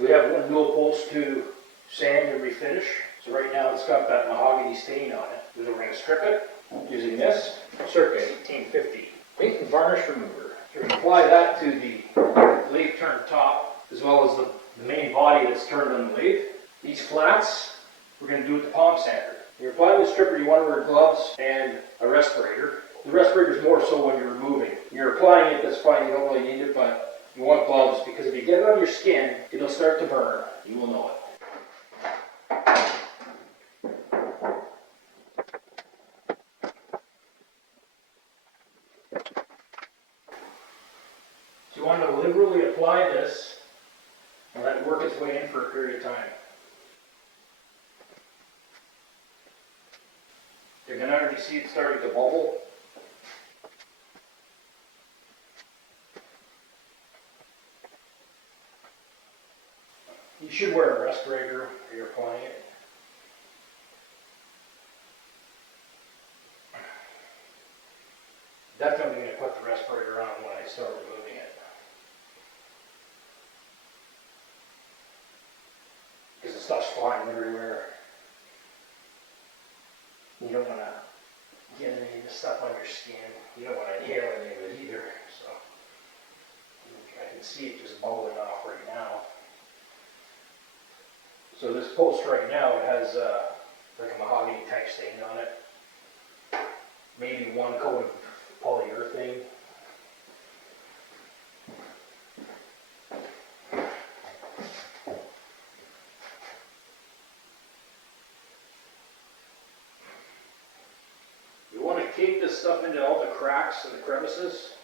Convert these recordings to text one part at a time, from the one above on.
We have one dual post to sand and refinish. So right now it's got that mahogany stain on it. So we're going to strip it using this Circa 1850 paint and varnish remover. So we're going to apply that to the lathe turn top as well as the main body that's turned on the lathe. These flats we're going to do with the palm sander. You're applying the stripper, you want to wear gloves and a respirator. The respirator is more so when you're removing. You're applying it, that's fine, you don't really need it, but you want gloves because if you get it on your skin, it'll start to burn. You will know it. So you want to liberally apply this and let it work its way in for a period of time. You can already see it starting to bubble. You should wear a respirator when you're applying it. Definitely going to put the respirator on when I start removing it. Because the stuff's flying everywhere. You don't want to get any of the stuff on your skin. You don't want to inhale any of it either. So I can see it just bubbling off right now. So this post right now, it has like a mahogany type stain on it. Maybe one coat of polyurethane. You want to cake this stuff into all the cracks and the crevices.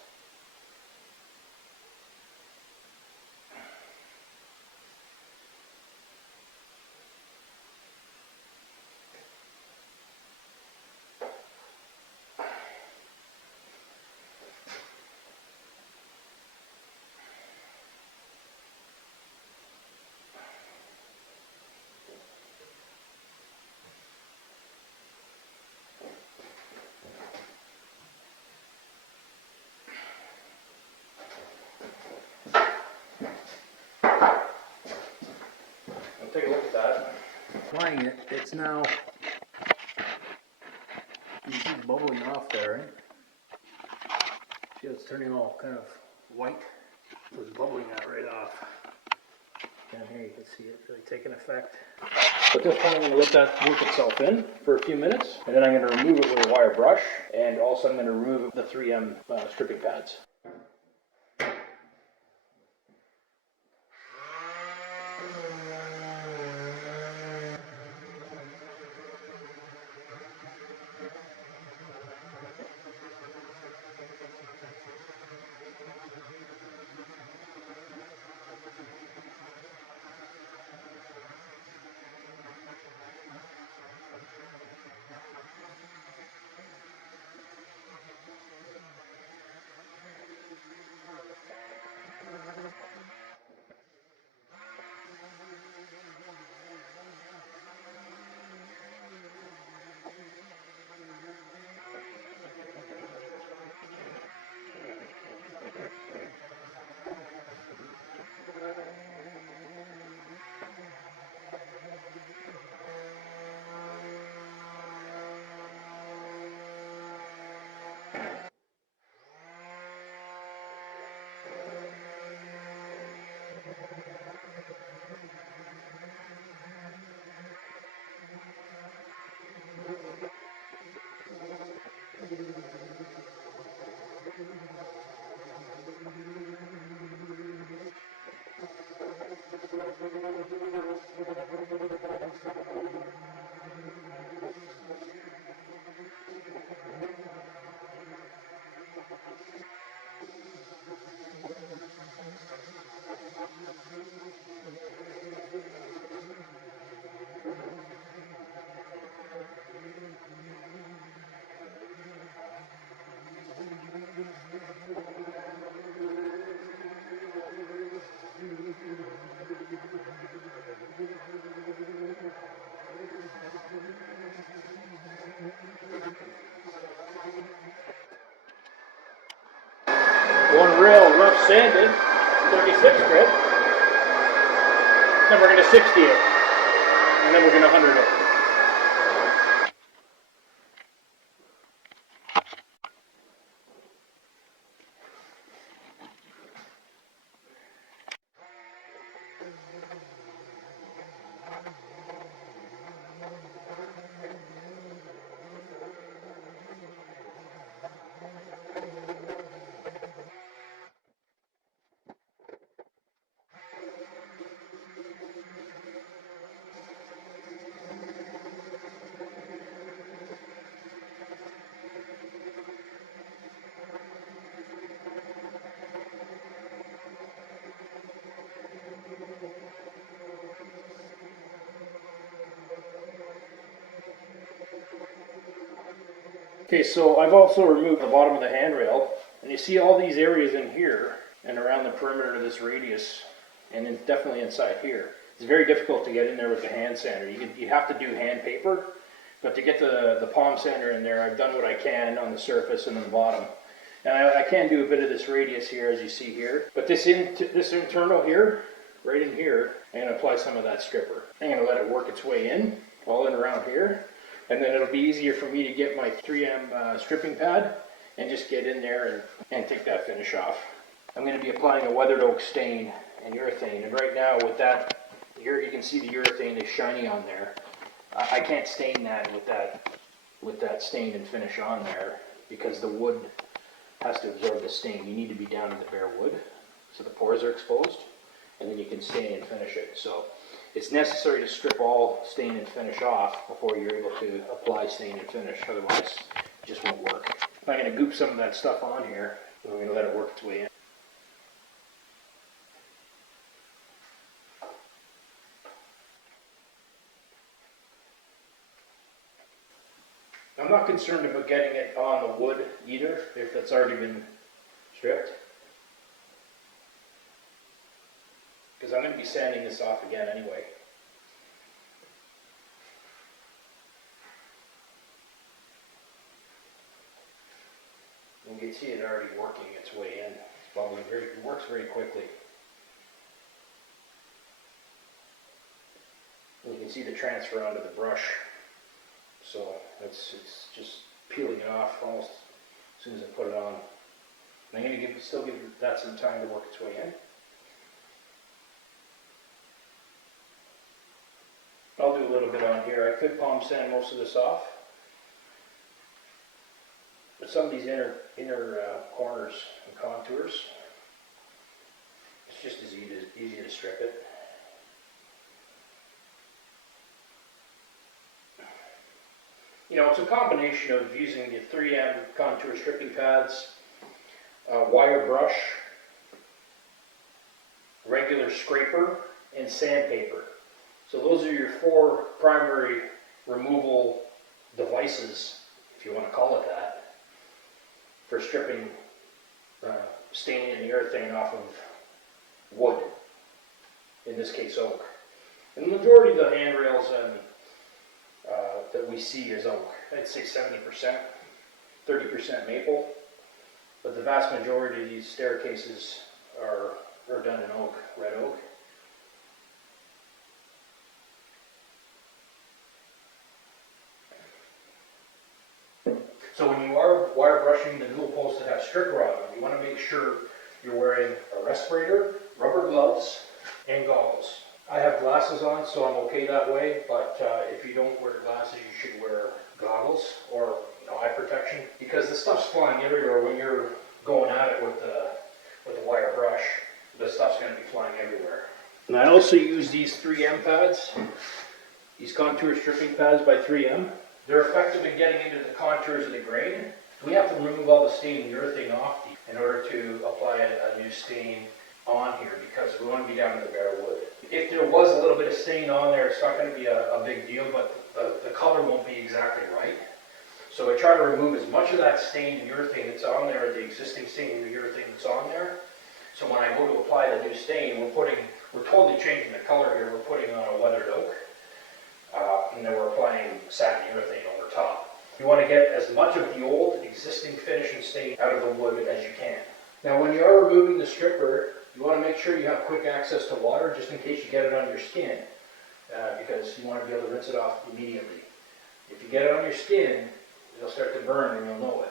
Take a look at that. Applying it, it's now, you see it bubbling off there, right? See how it's turning all kind of white? So it's bubbling that right off. Down here you can see it really taking effect. At this point I'm going to let that work itself in for a few minutes, and then I'm going to remove it with a wire brush, and also I'm going to remove the 3M stripping pads. One rail rough sanded, 36 grit. Then we're going to 60 it. And then we're going to 100 it. Okay, so I've also removed the bottom of the handrail, and you see all these areas in here and around the perimeter of this radius, and then definitely inside here. It's very difficult to get in there with the hand sander. You have to do hand paper, but to get the palm sander in there, I've done what I can on the surface and on the bottom. And I can do a bit of this radius here, as you see here, but this internal here, right in here, I'm going to apply some of that stripper. I'm going to let it work its way in, all in around here. And then it'll be easier for me to get my 3M stripping pad and just get in there and take that finish off. I'm going to be applying a weathered oak stain and urethane. And right now with that, here you can see the urethane is shiny on there. I can't stain that with that stain and finish on there because the wood has to absorb the stain. You need to be down in the bare wood so the pores are exposed, and then you can stain and finish it. So it's necessary to strip all stain and finish off before you're able to apply stain and finish, otherwise it just won't work. I'm going to goop some of that stuff on here, and we're going to let it work its way in. I'm not concerned about getting it on the wood either, if it's already been stripped, because I'm going to be sanding this off again anyway. You can see it already working its way in. It's probably it works very quickly. And you can see the transfer onto the brush. So it's just peeling it off almost as soon as I put it on. And I'm going to still give that some time to work its way in. I'll do a little bit on here. I could palm sand most of this off, but some of these inner corners and contours, it's just as easy to strip it. You know, it's a combination of using the 3M contour stripping pads, wire brush, regular scraper, and sandpaper. So those are your 4 primary removal devices, if you want to call it that, for stripping stain and urethane off of wood, in this case oak. And the majority of the handrails that we see is oak. I'd say 70%, 30% maple, but the vast majority of these staircases are done in oak, red oak. So when you are wire brushing the newel posts that have stricker on them, you want to make sure you're wearing a respirator, rubber gloves, and goggles. I have glasses on, so I'm okay that way, but if you don't wear glasses, you should wear goggles or eye protection, because the stuff's flying everywhere when you're going at it with the wire brush. The stuff's going to be flying everywhere. And I also use these 3M pads, these contour stripping pads by 3M. They're effective in getting into the contours of the grain. We have to remove all the stain and urethane off in order to apply a new stain on here, because we want to be down to the bare wood. If there was a little bit of stain on there, it's not going to be a big deal, but the color won't be exactly right. So I try to remove as much of that stain and urethane that's on there, the existing stain and urethane that's on there. So when I go to apply the new stain, we're totally changing the color here. We're putting on a weathered oak, and then we're applying satin urethane over top. You want to get as much of the old existing finish and stain out of the wood as you can. Now when you are removing the stripper, You want to make sure you have quick access to water just in case you get it on your skin, because you want to be able to rinse it off immediately. If you get it on your skin, it'll start to burn and you'll know it.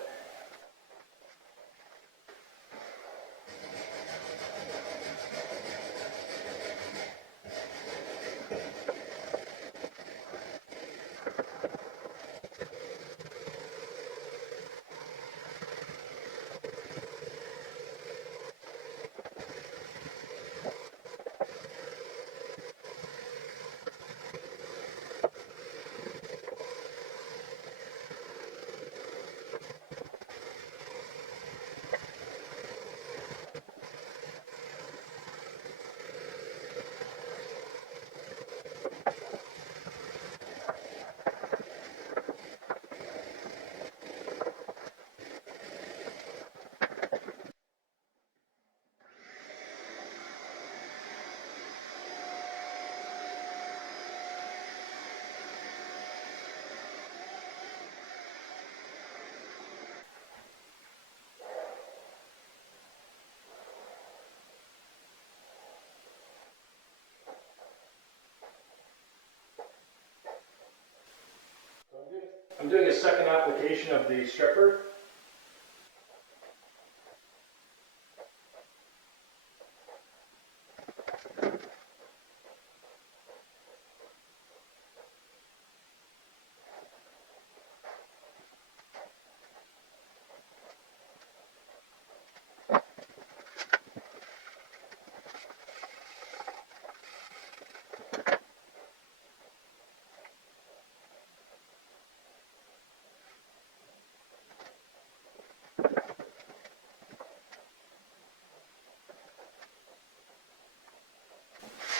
I'm doing a second application of the stripper.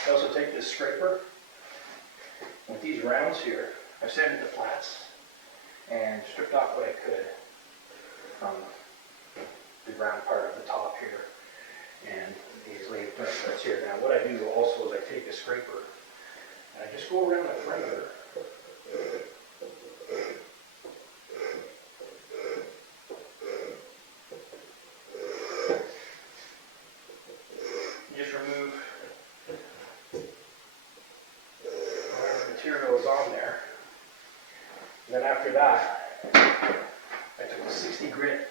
I also take this scraper with these rounds here. I've sanded the flats and stripped off what I could from the round part of the top here and these laid parts here. Now what I do also is I take a scraper and I just go around the perimeter. Just remove materials on there. And then after that, I took a 60 grit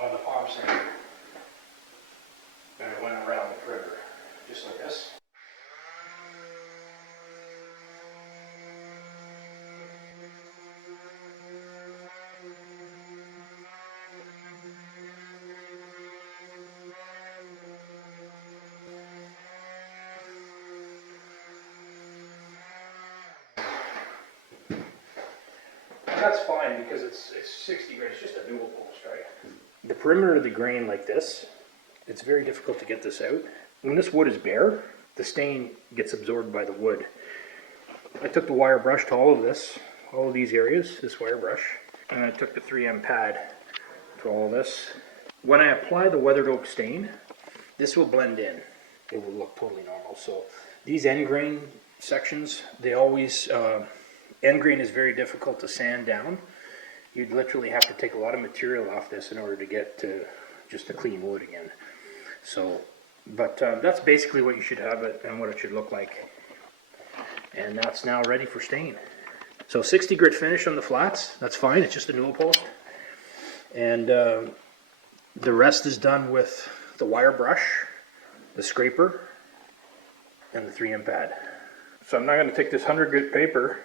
on the palm sander and I went around the perimeter, just like this. And that's fine because it's 60 grit, it's just a dual post, right? The perimeter of the grain like this, it's very difficult to get this out. When this wood is bare, the stain gets absorbed by the wood. I took the wire brush to all of this, all of these areas, this wire brush, and I took the 3M pad to all of this. When I apply the weathered oak stain, this will blend in. It will look totally normal. So these end grain sections, they always, end grain is very difficult to sand down. You'd literally have to take a lot of material off this in order to get to just a clean wood again. So, but that's basically what you should have it and what it should look like. And that's now ready for stain. So 60 grit finish on the flats, that's fine, it's just a newel post. And the rest is done with the wire brush, the scraper, and the 3M pad. So I'm now going to take this 100 grit paper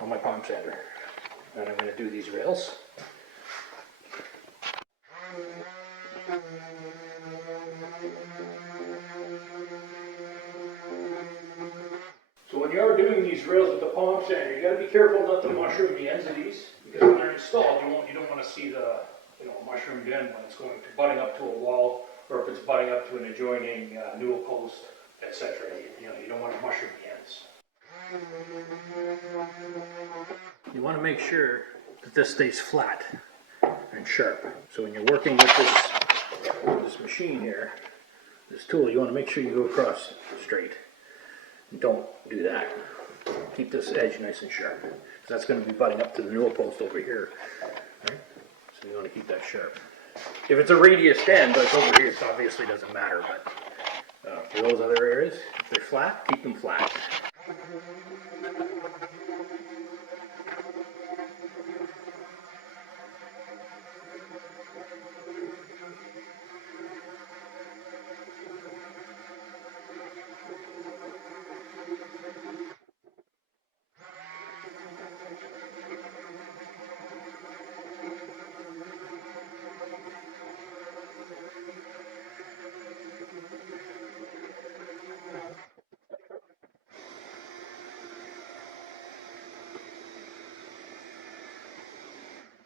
on my palm sander, and I'm going to do these rails. So when you are doing these rails with the palm sander, you got to be careful not to mushroom the ends of these, because when they're installed, you don't want to see the mushroomed end when it's going to butting up to a wall, or if it's butting up to an adjoining newel post, etc. You don't want to mushroom the ends. You want to make sure that this stays flat and sharp. So when you're working with this machine here, this tool, you want to make sure you go across straight. Don't do that. Keep this edge nice and sharp, because that's going to be butting up to the newel post over here. Right? So you want to keep that sharp. If it's a radius end, like over here, it obviously doesn't matter, but for those other areas, if they're flat, keep them flat.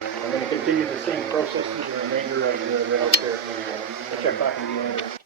I'm going to continue the same process through the remainder of the rails here. I'll check back in the end.